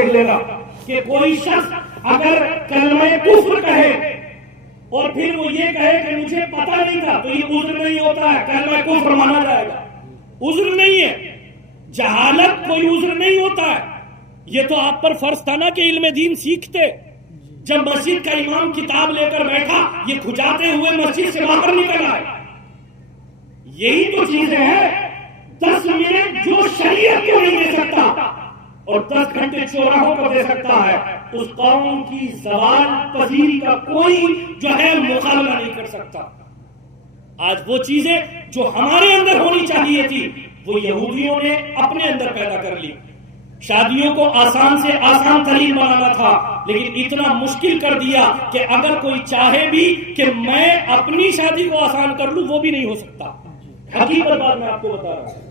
دیکھ لینا کہ کوئی شخص اگر کلمہ کفر کہے اور پھر وہ یہ کہے کہ مجھے پتہ نہیں تھا، تو یہ عذر نہیں ہوتا ہے، کلمہ کفر مانا جائے گا، عذر نہیں ہے۔ جہالت کوئی عذر نہیں ہوتا ہے۔ یہ تو آپ پر فرض تھا نا کہ علم دین سیکھتے۔ جب مسجد کا امام کتاب لے کر بیٹھا، یہ کھجاتے ہوئے مسجد سے باہر نکل آئے۔ یہی تو چیزیں ہیں۔ 10 منٹ جو شریعت کو نہیں دے سکتا اور 10 گھنٹے چوراہوں کو دے سکتا ہے، اس قوم کی زوال پذیری کا کوئی جو ہے مقابلہ نہیں کر سکتا۔ آج وہ چیزیں جو ہمارے اندر ہونی چاہیے تھی، وہ یہودیوں نے اپنے اندر پیدا کر لی۔ شادیوں کو آسان سے آسان ترین بنانا تھا، لیکن اتنا مشکل کر دیا کہ اگر کوئی چاہے بھی کہ میں اپنی شادی کو آسان کر لوں، وہ بھی نہیں ہو سکتا۔ حقیقت بات میں آپ کو بتا رہا ہوں،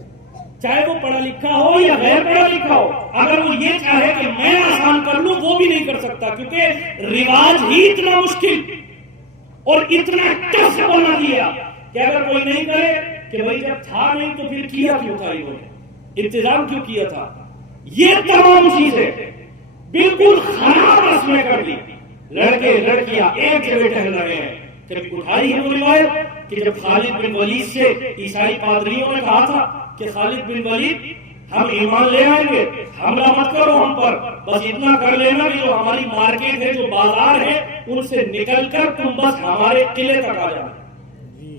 چاہے وہ پڑھا لکھا ہو یا غیر پڑھا لکھا ہو، اگر وہ یہ چاہے کہ میں آسان کر لوں، وہ بھی نہیں کر سکتا، کیونکہ رواج ہی اتنا مشکل اور اتنا ٹف بنا دیا کہ اگر کوئی نہیں کرے کہ بھائی جب تھا نہیں تو پھر کیا کیوں تھا، انہوں نے انتظام کیوں کیا تھا۔ یہ تمام چیزیں بالکل خراب رسمیں کر دی۔ لڑکے لڑکیاں ایک جگہ ٹہل رہے ہیں۔ کبھی اٹھائی ہے وہ روایت کہ جب خالد بن ولید سے عیسائی پادریوں نے کہا تھا کہ خالد بن ولید ہم ایمان لے آئیں گے، حملہ مت کرو ہم پر، بس اتنا کر لینا کہ جو ہماری مارکیٹ ہے، جو بازار ہے، ان سے نکل کر تم بس ہمارے قلعے تک آ جانا،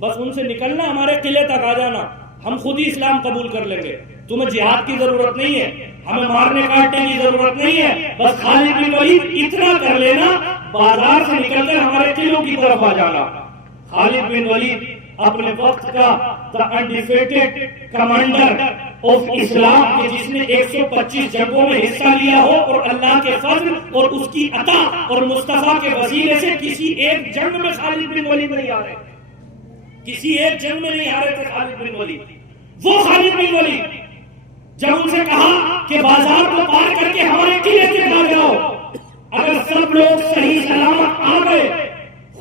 بس ان سے نکلنا، ہمارے قلعے تک آ جانا، ہم خود ہی اسلام قبول کر لیں گے، تمہیں جہاد کی ضرورت نہیں ہے، ہمیں مارنے کاٹنے کی ضرورت نہیں ہے، بس خالد بن ولید اتنا کر لینا، بازار سے نکل کر ہمارے قلعوں کی طرف آ جانا۔ خالد بن ولید اپنے وقت کا the undefeated commander of اسلام، جس نے 125 جنگوں میں حصہ لیا ہو، اور اللہ کے فضل اور اس کی عطا اور مصطفیٰ کے وسیلے سے کسی ایک جنگ میں خالد بن ولید نہیں آ رہے، کسی ایک جنگ میں نہیں آ رہے تھے خالد بن ولید۔ وہ خالد بن ولید جب ان سے کہا کہ بازار کو پار کر کے ہمارے قلعے سے آ جاؤ، اگر سب لوگ صحیح سلامت آ گئے،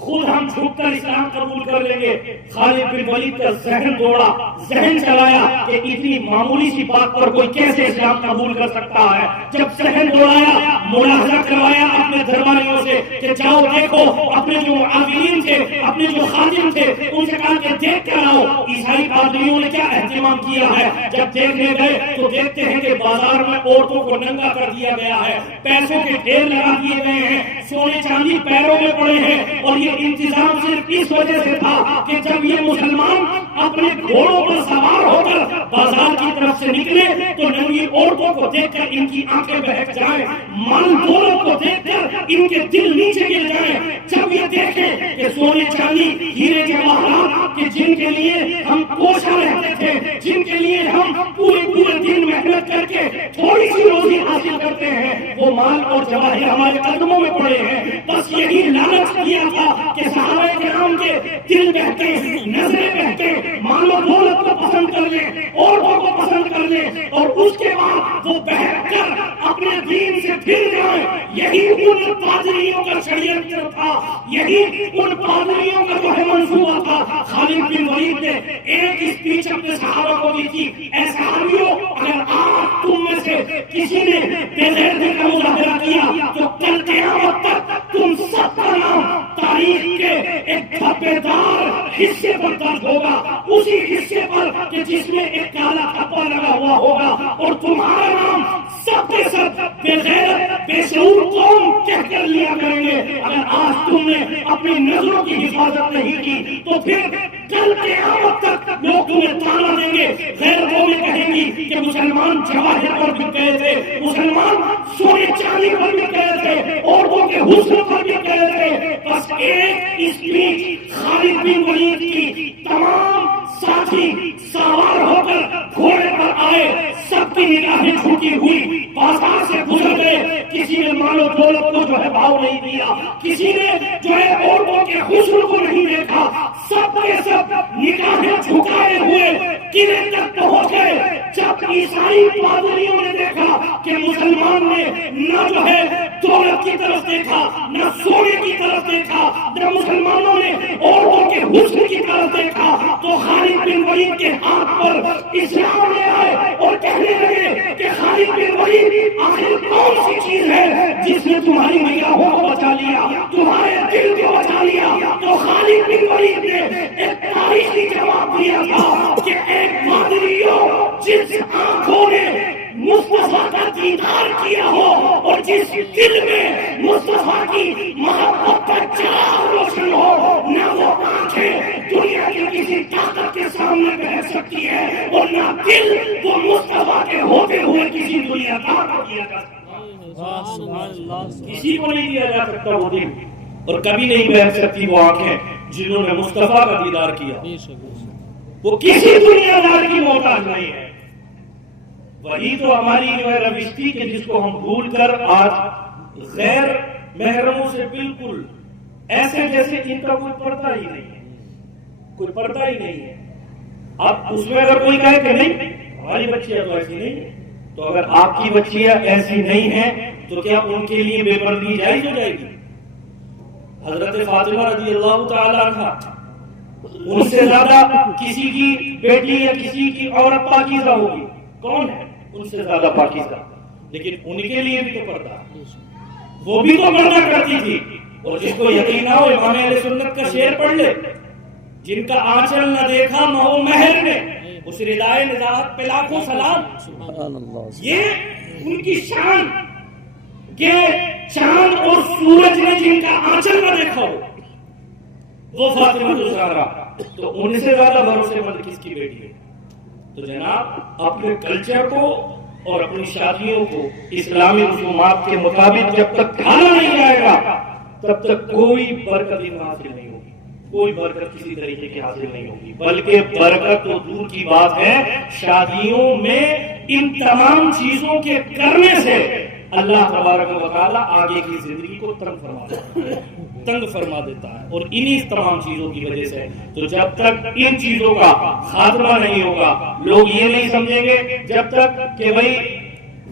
خود ہم جھک کر اسلام قبول کر لیں گے۔ خالد بن ولید کا ذہن دوڑا، ذہن چلایا کہ اتنی معمولی سی بات پر کوئی کیسے اسلام قبول کر سکتا ہے۔ جب ذہن دوڑایا، ملاحظہ کروایا اپنے درباریوں سے کہ جاؤ دیکھو، اپنے جو معاونین تھے، اپنے جو خادم تھے، ان سے کہا کہ دیکھ کر آؤ عیسائی پادریوں نے کیا اہتمام کیا ہے۔ جب دیکھنے گئے تو دیکھتے ہیں کہ بازار میں عورتوں کو ننگا کر دیا گیا ہے، پیسوں کے ڈھیر لگا دیے گئے ہیں، سونے چاندی پیروں میں پڑے ہیں، اور یہ انتظام صرف اس وجہ سے تھا کہ جب یہ مسلمان اپنے گھوڑوں پر سوار ہو کر بازار کی طرف سے نکلے تو ننگی عورتوں کو دیکھ کر ان کی آنکھیں بہک جائیں، مال دولت کو دیکھ کر ان کے دل نیچے گر جائیں۔ جب یہ دیکھیں کہ سونے چاندی ہیرے جواہرات کہ جن کے لیے ہم کوشاں رہتے تھے، جن کے لیے ہم پورے دن محنت کر کے تھوڑی سی روزی حاصل کرتے ہیں، وہ مال اور جواہر ہمارے قدموں میں پڑے ہیں، بس یہی لالچ کیا تھا کہ صحابہ کرام کے دل بہتے، نظریں بہتے، مال و دولت کو پسند کر لیں، عورتوں کو پسند کر لیں، اور اس کے بعد وہ بہت کر اپنے دین سے پھر جائیں۔ یہی ان پادریوں کا شریعت تھا، یہی ان پادریوں کا جو ہے منصوبہ تھا۔ خالد بن ولید نے ایک اسپیچ اپنے صحابہ کو دی تھی، اے صحابیوں، اگر آج تم میں سے کسی نے بے غیرتی کا مظاہرہ کیا تو کل قیامت تک تم سب کا نام تاریخ کے ایک دھبے دار حصے پر درج ہوگا، اسی حصے پر کہ جس میں ایک کالا دھبا لگا ہوا ہوگا، اور تمہارا نام سب کے سب بے غیرت بے شعور قوم کہہ کر لیا کریں گے۔ اگر آج تم نے اپنی نظروں کی حفاظت نہیں کی تو پھر کل قیامت تک لوگ تمہیں تانا دیں گے، غیر قومیں کہیں گی کہ مسلمان جواہر پر بک گئے تھے، مسلمان سونے چاندی پر بک گئے تھے، عورتوں کے حسن پر بک گئے تھے۔ بس ایک اسپیچ خالد بن ولید کی، تمام ساتھی سوار ہو کر گھوڑے پر آئے، سب کی نگاہیں جھکی ہوئی، بازار سے گزر گئے، کسی نے مال و دولت کو جو ہے بھاؤ نہیں دیا، کسی نے جو ہے عورتوں کے حسن کو نہیں دیکھا، سب کے سب نگاہیں جھکائے ہوئے قلعے تک پہنچ گئے۔ جب عیسائی پادریوں نے دیکھا کہ مسلمان نے نہ جو ہے دولت کی طرف دیکھا، نہ سونے کی طرف دیکھا، نہ مسلمانوں نے عورتوں کے حسن کی طرف دیکھا، تو خالد بن ولید کے ہاتھ پر اسلام لے آئے اور کہنے لگے کہ خالد بن ولید آخر کون کون سی چیز ہے جس نے تمہاری نگاہوں کو بچا لیا، تمہارے دل کو بچا لیا؟ تو خالد بن ولید نے ایک تاریخی جواب دیا تھا کہ ایک پادریوں جس آنکھوں نے مصطفیٰ کا دیدار کیا ہو اور جس دل میں مصطفیٰ کی محبت کا چراغ روشن ہو، نہ وہ آنکھیں دنیا کی کسی طاقت کے سامنے بیٹھ سکتی ہے اور نہ دل وہ مصطفیٰ کے ہوتے ہوئے کسی دنیا دار کو کیا جا سکتا، کسی کو نہیں دیا جا سکتا وہ دل، اور کبھی نہیں بیٹھ سکتی وہ آنکھیں جنہوں نے مصطفیٰ کا دیدار کیا، وہ کسی دنیا دار کی محتاج نہیں ہے۔ وہی تو ہماری جو ہے روش تھی کہ جس کو ہم بھول کر آج غیر محرموں سے بالکل ایسے جیسے ان کا کوئی پردہ ہی نہیں ہے، کوئی پردہ ہی نہیں ہے۔ اب اس میں اگر کوئی کہے کہ نہیں ہماری بچیاں تو ایسی نہیں ہے، تو اگر آپ کی بچیاں ایسی نہیں ہیں تو کیا ان کے لیے بے پردگی جائز ہو جائے گی؟ حضرت فاطمہ رضی اللہ تعالی عنہا ان سے زیادہ کسی کی بیٹی یا کسی کی عورت پاکیزہ ہوگی؟ کون ہے ان سے زیادہ پاکیزہ؟ لیکن ان کے لیے بھی تو پردہ، وہ بھی تو پردہ کرتی تھی۔ اور جس کو یقین نہ ہو امام اہل سنت کا شعر پڑھ لے، جن کا آنچل نہ دیکھا مہو مہر نے، اس ردائے نزاہت پہ لاکھوں سلام۔ یہ ان کی شان کہ چاند اور سورج نے جن کا آنچل نہ دیکھا ہو وہ فاطمہ الزہرا، تو ان سے زیادہ بھروسے مند کس کی بیٹی ہے؟ تو جناب اپنے کلچر کو اور اپنی شادیوں کو اسلامی رسومات کے مطابق جب تک ڈھالا نہیں جائے گا تب تک کوئی برکت حاصل نہیں ہوگی، کوئی برکت کسی طریقے کی حاصل نہیں ہوگی، بلکہ برکت تو دور کی بات ہے، شادیوں میں ان تمام چیزوں کے کرنے سے اللہ تبارک و تعالیٰ آگے کی زندگی کو تنگ فرما دیتا ہے، اور انہی تمام چیزوں کی وجہ سے۔ تو جب تک ان چیزوں کا خاتمہ نہیں ہوگا، لوگ یہ نہیں سمجھیں گے جب تک کہ بھئی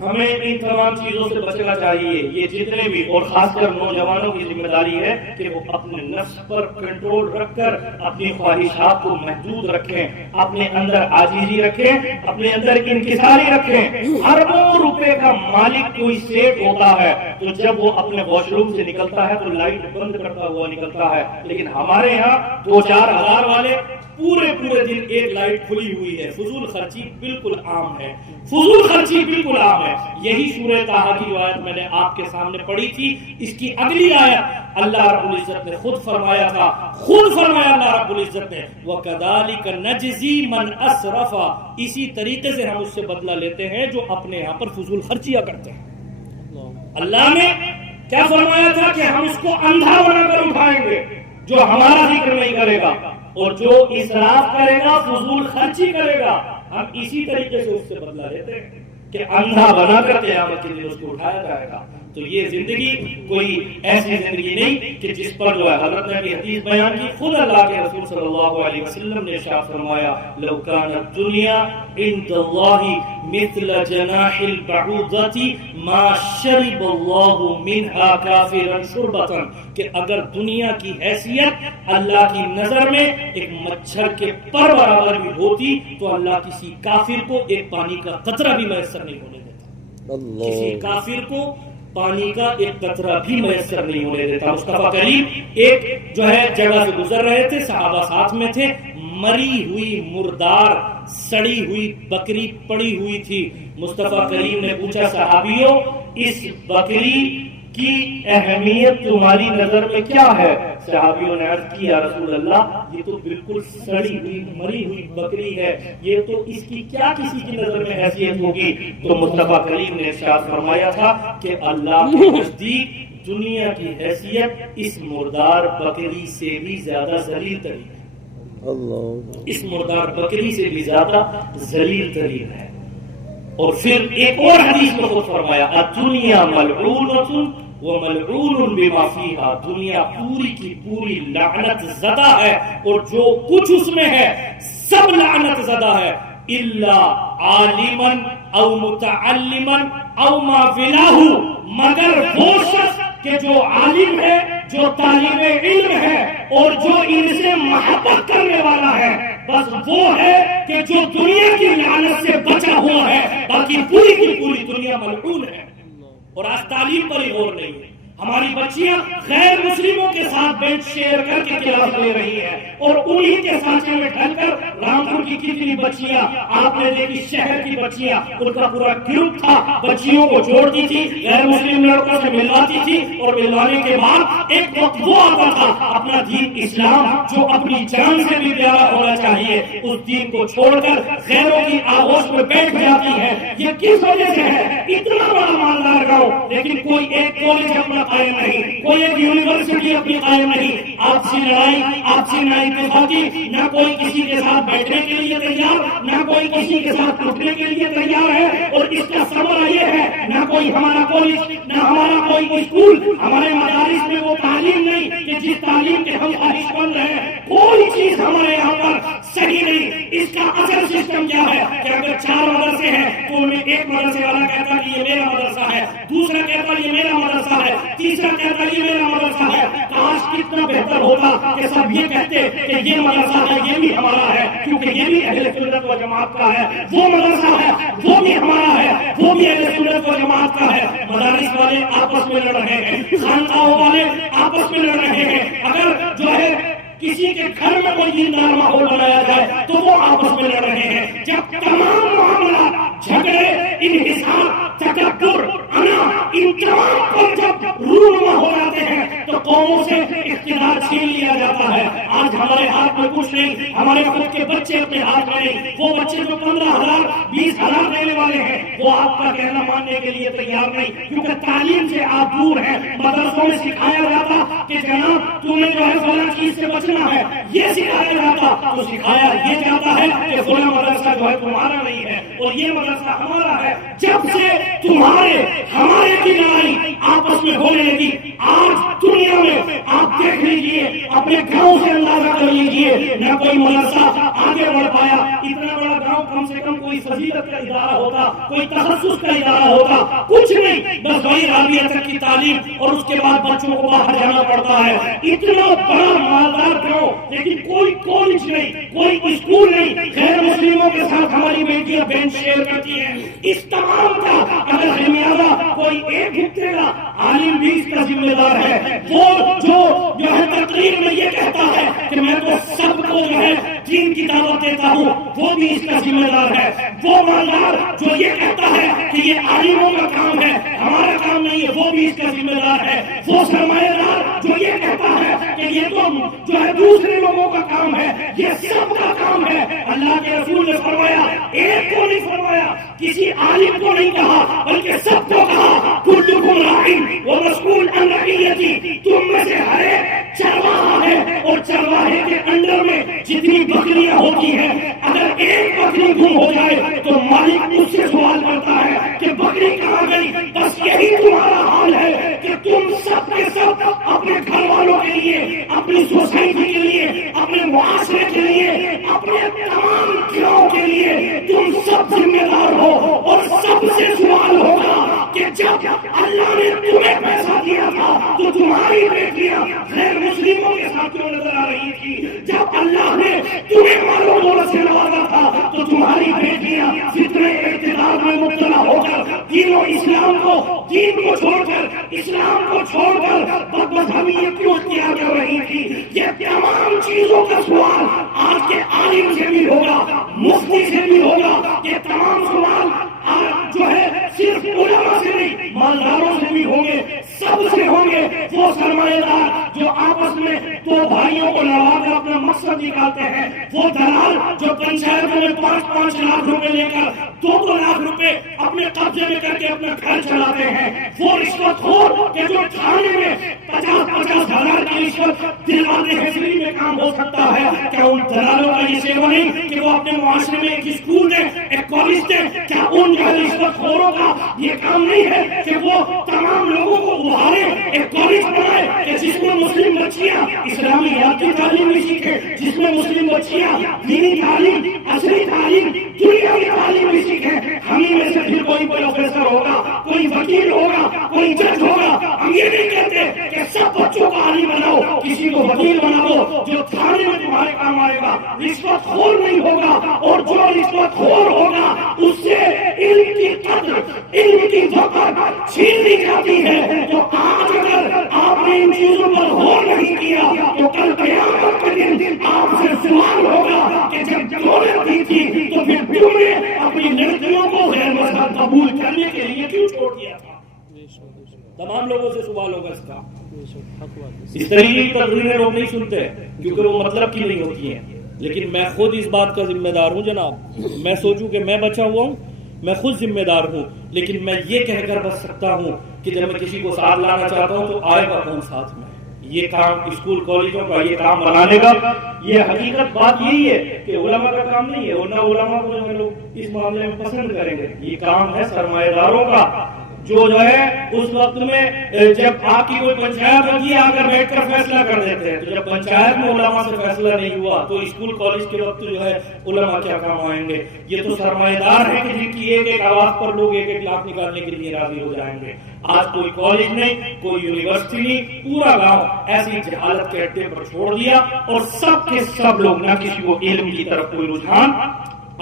ہمیں ان تمام چیزوں سے بچنا چاہیے، یہ جتنے بھی، اور خاص کر نوجوانوں کی ذمہ داری ہے کہ وہ اپنے نفس پر کنٹرول رکھ کر اپنی خواہشات کو محدود رکھیں، اپنے اندر عاجزی رکھیں، اپنے اندر انکساری رکھیں۔ اربوں روپے کا مالک کوئی سیٹ ہوتا ہے تو جب وہ اپنے واش روم سے نکلتا ہے تو لائٹ بند کرتا ہوا نکلتا ہے، لیکن ہمارے یہاں 2-4 ہزار والے پورے دن ایک لائٹ کھلی ہوئی ہے۔ فضول خرچی بالکل عام ہے، فضول خرچی بالکل عام ہے۔ یہی سورہ طٰہٰ کی آیت میں نے آپ کے سامنے پڑھی تھی، اس کی اگلی آیت اللہ رب العزت نے خود فرمایا تھا، خود فرمایا اللہ رب العزت نے وَكَذَلِكَ نَجْزِي مَنْ أَسْرَفَ، اسی طریقے سے ہم اس سے بدلہ لیتے ہیں جو اپنے یہاں پر فضول خرچیاں کرتے ہیں۔ اللہ نے کیا فرمایا تھا کہ ہم اس کو اندھا بنا کر اٹھائیں گے جو ہمارا ذکر نہیں کرے گا، اور جو اسراف کرے گا، فضول خرچی کرے گا، ہم اسی طریقے سے اس سے بدلہ لیتے ہیں کہ اندھا بنا کر قیامت کے دن اس کو اٹھایا جائے گا۔ تو یہ زندگی کوئی ایسی زندگی نہیں کہ جس پر جو ہے حضرت نے حدیث بیان کی، خود اللہ کے رسول صلی اللہ علیہ وسلم نے ارشاد فرمایا لو کانت دنیا عند اللہ مثل جناح البعوضۃ ما شرب اللہ منها کافرا شربۃ، کہ اگر دنیا کی حیثیت اللہ کی نظر میں ایک مچھر کے پر برابر بھی ہوتی تو اللہ کسی کافر کو ایک پانی کا قطرہ بھی میسر نہیں ہونے دیتا، کسی کافر کو پانی کا ایک قطرہ بھی میسر نہیں ہونے دیتا۔ مصطفیٰ کریم ایک جو ہے جگہ سے گزر رہے تھے، صحابہ ساتھ میں تھے، مری ہوئی مردار سڑی ہوئی بکری پڑی ہوئی تھی۔ مصطفیٰ کریم نے پوچھا صحابیوں اس بکری کی اہمیت تمہاری نظر میں کیا ہے؟ صحابیوں نے عرض کی یا رسول اللہ یہ تو بالکل سڑی ہوئی مری ہوئی بکری ہے، یہ تو اس کی کیا کسی کی نظر میں حیثیت ہوگی؟ تو مصطفیٰ کریم نے ارشاد فرمایا تھا کہ اللہ کے نزدیک دنیا کی حیثیت اس مردار بکری سے بھی زیادہ ذلیل ترین ہے، اس مردار بکری سے بھی زیادہ ذلیل ترین ہے۔ اور پھر ایک اور حدیث میں خود فرمایا الدنیا ملعونۃ وملعون بما فیہا، دنیا پوری کی پوری لعنت زدہ ہے اور جو کچھ اس میں ہے سب لعنت زدہ ہے، الا عالما او متعلما او ما فلاہ، مگر وہ شخص کہ جو عالم ہے، جو طالب علم ہے اور جو ان سے محبت کرنے والا ہے، بس وہ ہے کہ جو دنیا کی لعنت سے بچا ہوا ہے، باقی پوری کی پوری دنیا ملعون ہے۔ اور آج تعلیم پر ہی غور نہیں ہے. ہماری بچیاں غیر مسلموں کے ساتھ بینچ شیئر کر کے کلاس لے رہی ہے اور انہی کے سانچے میں ڈھل کر رامپور کی کتنی بچیاں آپ نے دیکھی, شہر کی بچیاں, ان کا پورا گروپ تھا, بچیوں کو چھوڑتی تھی, غیر مسلم لڑکوں سے ملواتی تھی اور ملوانے کے بعد ایک وقت وہ آتا تھا اپنا دین اسلام جو اپنی جان سے بھی پیارا ہونا چاہیے اس دین کو چھوڑ کر غیروں کی آغوش میں بیٹھ جاتی ہے. یہ کس وجہ سے ہے؟ اتنا بڑا مالدار گاؤں لیکن کوئی ایک کالج اپنا قائم نہیں, کوئی ایک یونیورسٹی اپنی قائم نہیں. آپسی لڑائی, آپسی نااتفاقی, نہ کوئی کسی کے ساتھ بیٹھنے کے لیے تیار, نہ کوئی کسی کے ساتھ اٹھنے کے لیے تیار ہے. اور اس کا ثمرہ یہ ہے نہ کوئی ہمارا کالج, نہ ہمارا کوئی اسکول, ہمارے مدارس میں وہ تعلیم نہیں کہ جس تعلیم کے ہم خواہش بن رہے ہیں. کوئی چیز ہمارے یہاں پر صحیح نہیں. اس کا اصل سسٹم کیا ہے کہ اگر 4 مدرسے ہیں تو ان میں ایک مدرسے والا کہتا کہ یہ میرا مدرسہ ہے, دوسرا کہتا یہ میرا مدرسہ ہے, تیسرا کہتا یہ میرا مدرسہ ہے. کاش کتنا بہتر ہوتا کہ سب یہ کہتے کہ یہ مدرسہ ہے یہ بھی ہمارا ہے کیونکہ یہ بھی اہل سنت و جماعت کا ہے, وہ مدرسہ ہے وہ بھی ہمارا ہے, وہ بھی اہل سنت و جماعت کا ہے. مدارس والے آپس میں لڑ رہے ہیں, خانقاہوں والے آپس میں لڑ رہے ہیں. اگر جو ہے کسی کے گھر میں کوئی دیندار ماحول بنایا جائے تو وہ آپس میں لڑ رہے ہیں. جب تمام معاملات, جھگڑے, انحصار, تکبر, انا, ان تمام پر جب رونما ہو جاتے ہیں تو قوموں سے اقتدار چھین لیا جاتا ہے. آج ہمارے ہاتھ میں کچھ نہیں, ہمارے خود کے بچے اپنے ہاتھ میں نہیں. وہ بچے جو 15,000 20,000 دینے والے ہیں وہ آپ کا کہنا ماننے کے لیے تیار نہیں کیونکہ تعلیم سے آپ دور ہیں. مدرسوں میں سکھایا جاتا کہ جناب تمہیں جو ہے فلاں چیز سے بچنا ہے, یہ سکھایا جاتا تو سکھایا یہ جاتا ہے کہ فلاں مدرسہ جو ہے تمہارا نہیں ہے اور یہ مدرسہ ہمارا ہے. جب سے تمہارے ہمارے کی لڑائی آپس میں ہونے لگی, آج دنیا میں آپ دیکھ لیجئے, اپنے گاؤں سے اندازہ کر لیجئے, نہ کوئی مدرسہ آگے بڑھ پایا. اتنا بڑا گاؤں کم سے کم کوئی فضیلت کا ادارہ ہوتا, کوئی تخصص کا ادارہ ہوتا, کچھ نہیں, بس وہی رابعہ تک کی تعلیم اور اس کے بعد بچوں کو باہر جانا پڑتا ہے. اتنا بڑا مالدار گاؤں لیکن کوئی کالج نہیں, کوئی اسکول نہیں. غیر مسلموں کے ساتھ ہماری بیٹیاں بینچ شیئر کرتی ہیں. اس تمام کا اگر خمیازہ کوئی ایک حصے کا عالم بھی اس کا ذمہ دار ہے. وہ جو ہے تقریر میں یہ کہتا ہے کہ میں تو سب کو جو ہے دین کی دعوت دیتا ہوں, وہ بھی اس کا ذمہ دار ہے. وہ مالدار جو یہ کہتا ہے کہ یہ عالموں کا کام ہے ہمارا کام نہیں ہے, وہ بھی اس کا ذمہ دار ہے. وہ سرمایہ دار جو یہ کہتا ہے کہ یہ تو جو ہے دوسرے لوگوں کا کام ہے, یہ سب کا کام ہے. اللہ کے رسول نے فرمایا, ایک کو نہیں فرمایا, کسی عالم کو نہیں کہا بلکہ سب کو کہا کلکم راعٍ ومسئول عن رعیتہ. تم میں سے ہر ایک چرواہا ہے اور چرواہے کے انڈر میں جتنی بکریاں ہوتی ہیں اگر ایک بکری گم ہو جائے تو مالک اس سے سوال کرتا ہے کہ بکری کہاں گئی. بس یہی تمہارا حال ہے کہ تم سب کے سب اپنے گھر والوں کے لیے, اپنی سوسائٹی کے لیے, اپنے معاشرے کے لیے, اپنے تمام گروہوں کے لیے تم سب ذمہ دار ہو. اور سب سے سوال ہوگا کہ جب اللہ نے تمہیں پیسہ دیا تھا تو تمہاری بیٹیاں غیر مسلموں کے ساتھ کیوں نظر آ رہی تھی؟ جب اللہ نے تمہیں مالوں دولت سے نوازا تھا تو تمہاری بیٹیاں فتنہ اقتدار میں مبتلا ہو کر دین و اسلام کو, دین کو چھوڑ کر, اسلام کو چھوڑ کر بد مذہبیت کیوں اختیار کر رہی تھی؟ یہ تمام چیزوں کا سوال آج کے عالم سے بھی ہوگا, مفتی سے بھی ہوگا. یہ تمام سوال جو ہے صرف علماء سے نہیں مالداروں سے بھی ہوں گے, سب سے ہوں گے. وہ سرمایہ دار جو آپس میں دو بھائیوں کو لڑا کر اپنا مقصد نکالتے ہیں, وہ دلال جو پنچایتوں میں 5-5 لاکھ روپے لے کر 2-2 لاکھ روپے اپنے قبضے میں کر کے اپنا گھر چلاتے ہیں, وہ رشوت خور کہ جو تھانے میں 50-50 ہزار کی رشوت دلواتے ہیں فری میں کام ہو سکتا ہے. کیا ان دلالوں کا یہ سیوا نہیں کہ وہ اپنے معاشرے میں ایک اسکول دیں, ایک کالج دیں؟ کیا ان رشوت خوروں کا یہ کام نہیں ہے کہ وہ تمام لوگوں کو ابھارے, ایک کالج بنائے کہ جس میں مسلم بچیاں اسلامیات کی تعلیم بھی سیکھیں, جس میں مسلم بچیاں دینی تعلیم, اصلی تعلیم, دنیا کی تعلیم بھی سیکھیں. ہمیں میں سے پھر کوئی پروفیسر ہوگا, کوئی وکیل ہوگا, کوئی جج ہوگا. ہم یہ نہیں کہتے کہ سب بچوں کو عالم بناؤ, کسی کو وکیل بناؤ جو تھانے میں تمہارے کام آئے گا. رشوت خور نہیں ہوگا, اور جو رشوت خور ہوگا اس سے علم کی قدر, علم کی وقت چھین لی جاتی ہے، تو آج اگر آپ نے ان چیزوں پر غور نہیں کیا تو کل قیامت کے دن آپ سے سوال ہوگا کہ جب تم نے دی تھی تو پھر تم نے اپنی لڑکیوں کو غیر مذہب قبول کرنے کے لیے کیوں چھوڑ دیا تھا؟ تمام لوگوں سے سوال ہوگا اس کا۔ اس طریقے کی تقریریں لوگ نہیں سنتے کیونکہ وہ مطلب کی نہیں ہوتی ہیں، لیکن میں خود اس بات کا ذمہ دار ہوں جناب۔ میں سوچوں کہ میں بچا ہوا ہوں، میں خود ذمہ دار ہوں، لیکن میں یہ کہہ کر بچ سکتا ہوں کہ جب میں کسی کو ساتھ لانا چاہتا ہوں تو آئے گا کون ساتھ میں؟ یہ کام اسکول کالجوں کا، یہ کام بنانے کا، یہ حقیقت بات یہی ہے کہ علماء کا کام نہیں ہے، ورنہ علماء کو جو لوگ اس معاملے میں پسند کریں گے۔ یہ کام ہے سرمایہ داروں کا، جو ہے اس وقت میں جب آپ کی کوئی پنچایت ہوتی ہے آ کر بیٹھ کر فیصلہ کر دیتے ہیں، تو جب پنچایت میں علماء سے فیصلہ نہیں ہوا تو اسکول کالج کے وقت جو ہے علماء کیا کام آئیں گے؟ یہ تو سرمایہ دار ہیں کہ جن کی ایک ایک آواز پر لوگ ایک ایک لاکھ نکالنے کے لیے راضی ہو جائیں گے۔ آج کوئی کالج نہیں، کوئی یونیورسٹی نہیں، پورا گاؤں ایسی جہالت کے اڈے پر چھوڑ دیا، اور سب کے سب لوگ، نہ کسی کو علم کی طرف کوئی رجحان۔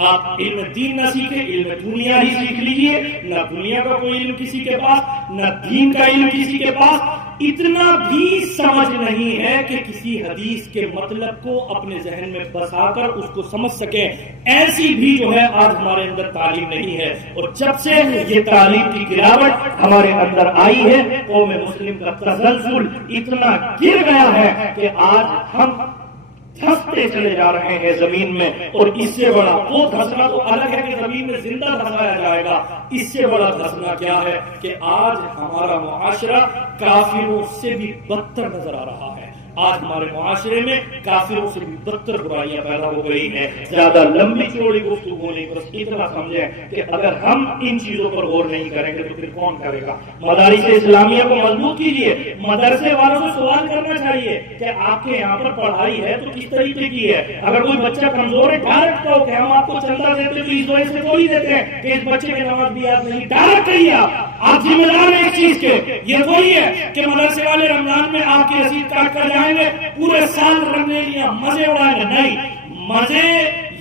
آپ علم دین نہ سیکھیں، علم دنیا ہی سیکھ لیجئے، نہ دنیا کا کوئی علم کسی کے پاس، نہ دین کا علم کسی کے پاس۔ اتنا بھی سمجھ نہیں ہے کہ کسی حدیث کے مطلب کو اپنے ذہن میں بسا کر اس کو سمجھ سکیں، ایسی بھی جو ہے آج ہمارے اندر تعلیم نہیں ہے۔ اور جب سے یہ تعلیم کی گراوٹ ہمارے اندر آئی ہے، قوم مسلم کا تسلسل اتنا گر گیا ہے کہ آج ہم دھستے چلے جا رہے ہیں زمین میں، اور اس سے بڑا، وہ دھسنا تو الگ ہے کہ زمین میں زندہ دھسایا جائے گا، اس سے بڑا دھسنا کیا ہے کہ آج ہمارا معاشرہ کافروں سے بھی بدتر نظر آ رہا ہے۔ آج ہمارے معاشرے میں کافروں سے بھی بدتر برائیاں پیدا ہو گئی ہیں۔ زیادہ لمبی چوڑی گفتگو نہیں، بس اتنا سمجھیں کہ اگر ہم ان چیزوں پر غور نہیں کریں گے تو پھر کون کرے گا؟ مدارس اسلامیہ کو مضبوط کیجیے، مدرسے والوں سے سوال کرنا چاہیے کہ آپ کے یہاں پر پڑھائی ہے تو کس طریقے کی ہے؟ اگر کوئی بچہ کمزور ہے، ڈائریکٹ کہو کہ ہم آپ کو چندہ دیتے تو اس وجہ سے تھوڑی دیتے ہیں کہ اس بچے کی نماز بھی یاد نہیں، ڈائریکٹ کہیے آپ ذمہ دار ہیں اس چیز کے۔ یہ تھوڑی ہے کہ مدرسے والے رمضان میں آپ کی رسید کاٹ کر جائیں گے، پورے سال رنگنے لیا مزے اڑائیں گے۔ نہیں، مزے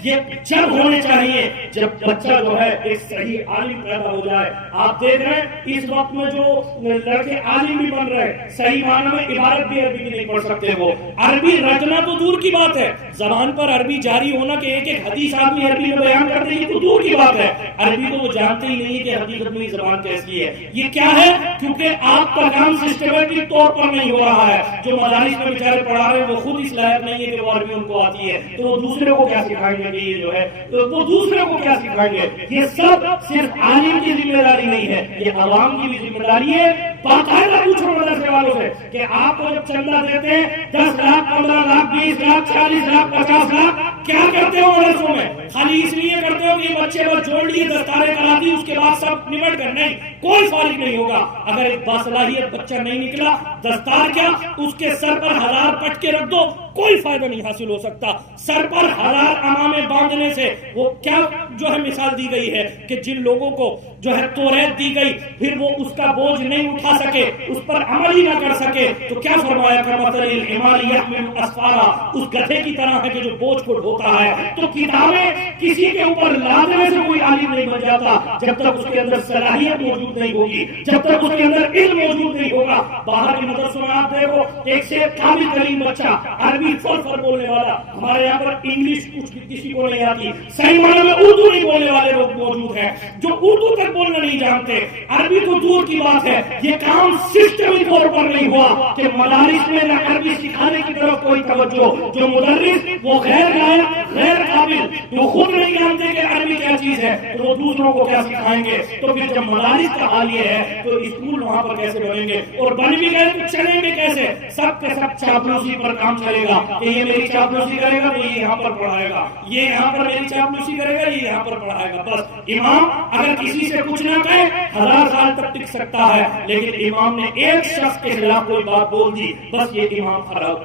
یہ جب ہونے چاہیے جب بچہ جو ہے ایک صحیح عالم پیدا ہو جائے۔ آپ دیکھ رہے ہیں اس وقت میں جو لڑکے عالم بھی بن رہے ہیں، صحیح معنی میں عبارت بھی عربی کی نہیں پڑھ سکتے، وہ عربی رٹنا تو دور کی بات ہے، زبان پر عربی جاری ہونا کہ ایک ایک حدیث آدمی عربی میں بیان کر دے یہ تو دور کی بات ہے۔ عربی تو وہ جانتے ہی نہیں کہ حقیقت میں زبان کیسی ہے۔ یہ کیا ہے؟ کیونکہ آپ کا کام سسٹمیٹک طور پر نہیں ہو رہا ہے۔ جو مدارس میں بیچارے پڑھا رہے ہیں وہ خود اس لائق نہیں ہے کہ وہ عربی ان کو آتی ہے، تو وہ دوسرے کو کیا سکھائیں گے؟ یہ جو ہے تو وہ دوسرے کو کیا سکھائیں گے؟ یہ سب صرف عالم کی ذمہ داری نہیں ہے، یہ عوام کی بھی ذمہ داری ہے۔ باقاعدہ پوچھو مدرسے والوں سے کہ آپ کو جب چندہ دیتے ہیں 10 لاکھ 15 لاکھ 20 لاکھ 40 لاکھ 50 لاکھ کیا کرتے ہو مدرسوں میں؟ خالی اس لیے کرتے ہو کہ یہ بچے بس جوڑ لیے، دستاریں کرا دی، اس کے بعد سب نمٹ کر؟ نہیں، کوئی فارغ نہیں ہوگا اگر ایک باصلاحیت بچہ نہیں نکلا۔ دستار کیا، اس کے سر پر 1000 پٹکے رکھ دو، کوئی فائدہ نہیں حاصل ہو سکتا۔ سر پر 1000 امامے باندھنے سے وہ کیا جو ہے مثال دی گئی ہے کہ جن لوگوں کو جو ہے توریت دی گئی پھر وہ اس کا بوجھ نہیں اٹھا سکے، اس پر عمل ہی نہ کر سکے، تو کیا فرمایا کہ مثل الحمار یحمل اسفارا، اس گدھے کی طرح ہے کہ جو بوجھ کو ڈھوتا ہے۔ تو کتابیں کسی کے اوپر لادنے سے کوئی عالم نہیں بن جاتا جب تک اس کے اندر صلاحیت موجود نہیں ہوگی، جب تک اس کے اندر علم موجود نہیں ہوگا۔ باہر کے مدرسوں میں آپ دیکھو ایک سے قابل ترین بچہ عربی فر بولنے والا، ہمارے یہاں پر انگلش کچھ کسی کو نہیں آتی، صحیح معنی میں اردو نہیں بولنے والے لوگ موجود ہیں جو اردو تک بولنا نہیں جانتے، عربی تو دور کی بات ہے۔ یہ کام سسٹمک طور پر نہیں ہوا کہ مدارس میں نہ عربی سکھانے کی طرف کوئی توجہ، جو مدرس وہ غیر لائق غیر قابل، جو خود نہیں جانتے کہ عربی کیا چیز ہے، تو وہ دوسروں کو کیا سکھائیں گے؟ تو پھر جب مدارس کا حال یہ ہے تو اسکول وہاں پر کیسے بنیں گے؟ اور بن بھی گئے تو چلیں گے کیسے؟ سب کے سب چاپلوسی پر کام چلے گا کہ یہ میری چاپلوسی کرے گا تو یہ یہاں پر پڑھائے گا، یہ یہاں پر میری چاپلوسی کرے گا، یہ یہاں پر پڑھائے گا۔ بس امام اگر کسی سے کچھ نہ کہے 1000 سال تک ٹک سکتا ہے، لیکن امام نے ایک شخص کے خلاف کوئی بات بول دی، بس یہ امام خراب،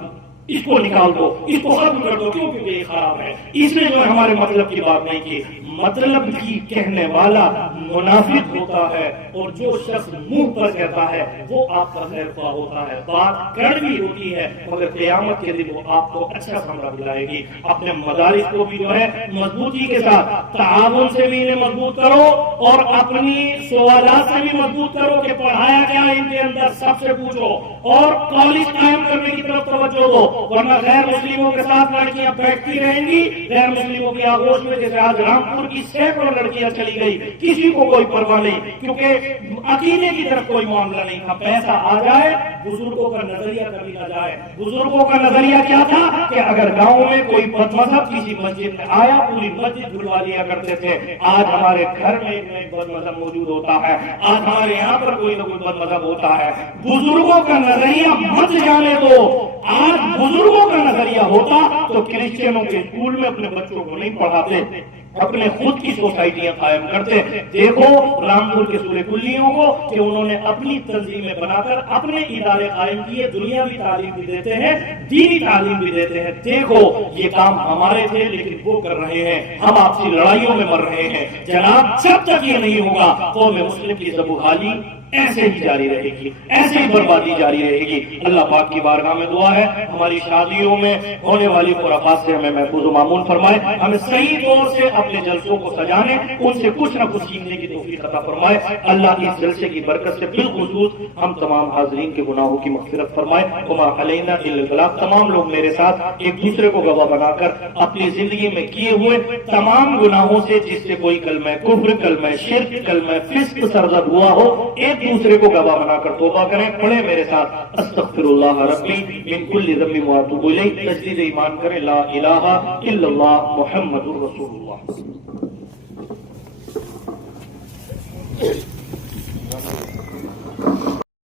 اس کو نکال دو، اس کو ختم کر دو، کیوں؟ کیونکہ یہ خراب ہے، اس نے جو ہمارے مطلب کی بات نہیں کی۔ مطلب بھی کہنے والا منافق ہوتا ہے، اور جو شخص منہ پر کہتا ہے وہ آپ کا خیر خواہ ہوتا ہے۔ بات کڑوی ہوتی ہے مگر قیامت کے دن وہ آپ کو اچھا سمجھا دلائے گی۔ اپنے مدارس کو بھی جو ہے مضبوطی کے ساتھ تعاون سے بھی انہیں مضبوط کرو، اور اپنی سوالات سے بھی مضبوط کرو کہ پڑھایا کیا ان کے اندر سب سے پوچھو، اور کالج قائم کرنے کی طرف توجہ دو، ورنہ غیر مسلموں کے ساتھ لڑکیاں بیٹھتی رہیں گی غیر مسلموں کی آغوش میں، جیسے آج رامپور کی سینکڑوں لڑکیاں چلی گئی، کسی کو کوئی پرواہ نہیں، کیونکہ عقیدے کی طرف کوئی معاملہ نہیں تھا۔ پیسہ آ جائے، بزرگوں کا نظریہ کبھی نہ جائے۔ بزرگوں کا نظریہ کیا تھا کہ اگر گاؤں میں کوئی بد مذہب کسی مسجد میں آیا پوری مسجد دھلوا دیا کرتے تھے۔ آج ہمارے گھر میں ایک بد مذہب موجود ہوتا ہے، آج ہمارے یہاں پر کوئی نہ کوئی بد مذہب ہوتا ہے۔ بزرگوں کا نظریہ مت جانے دو۔ آج بزرگوں کا نظریہ ہوتا تو کرسچنوں کے اسکول میں اپنے بچوں کو نہیں پڑھاتے، اپنے خود کی سوسائٹیاں قائم کرتے۔ دیکھو رامپور کے سورے کلیوں کو کہ انہوں نے اپنی تنظیمیں بنا کر اپنے ادارے قائم کیے، دنیاوی تعلیم بھی دیتے ہیں، دینی تعلیم بھی دیتے ہیں۔ دیکھو یہ کام ہمارے تھے لیکن وہ کر رہے ہیں، ہم آپسی لڑائیوں میں مر رہے ہیں۔ جناب جب تک یہ نہیں ہوگا قوم مسلم کی زبوحالی ایسے ہی جاری رہے گی، ایسے ہی بربادی جاری رہے گی۔ اللہ پاک کی بارگاہ میں دعا ہے ہماری شادیوں میں ہونے والی خرافات سے ہمیں محفوظ و معمون فرمائے، ہمیں صحیح طور سے اپنے جلسوں کو سجانے، ان سے کچھ نہ کچھ سیکھنے کی توفیق عطا فرمائے۔ اللہ اس جلسے کی برکت سے بالخصوص ہم تمام حاضرین کے گناہوں کی مغفرت فرمائے۔ وما علینا الا البلاغ۔ تمام لوگ میرے ساتھ ایک دوسرے کو گواہ بنا کر اپنی زندگی میں کیے ہوئے تمام گناہوں سے، جس سے کوئی کلمہ کفر، کلمہ شرک، کلمہ فسق سرزد ہوا ہو، ایک دوسرے کو گواہ بنا کر توبہ کریں۔ پڑھیں میرے ساتھ استغفر اللہ ربی من کل ذنب واتوب الیہ۔ تجدید ایمان کریں لا الہ الا اللہ محمد رسول اللہ۔